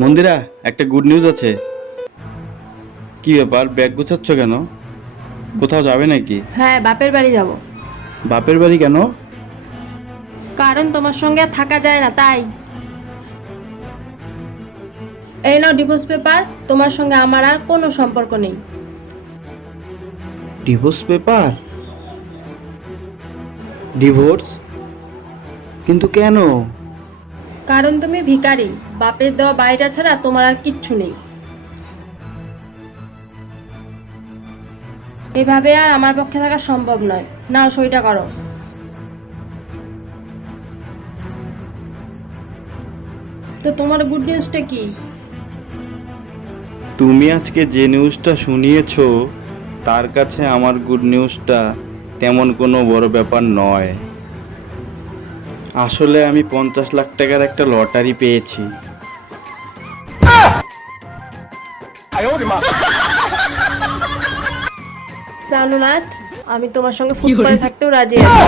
মন্দিরা, একটা good news আছে। কি ব্যাপার, ব্যাগ গুছাচ্ছ কেন? কোথাও যাবে নাকি? হ্যাঁ, বাপের বাড়ি যাব। বাপের বাড়ি কেন? কারণ তোমার সঙ্গে আর থাকা যায় না তাই। এই নাও ডিভোর্স পেপার, তোমার সঙ্গে আমার আর কোনো সম্পর্ক নেই। Divorce paper? ডিভোর্স? কিন্তু কেন? কারণ তুমি ভিখারি, বাপের দেওয়া বাড়িটা ছাড়া তোমার আর কিচ্ছু নেই। এভাবে আর আমার পক্ষে থাকা সম্ভব নয়। নাও সইটা করো। তো তোমার গুড নিউজটা কি? তুমি আজকে যে নিউজটা শুনিয়েছো, তার কাছে আমার গুড নিউজটা তেমন কোনো বড় ব্যাপার নয়। আসলে আমি 50 লাখ টাকার একটা লটারি পেয়েছি। প্রাণনাথ, আমি তোমার সঙ্গে ফুটবলে থাকতেও রাজি আছি।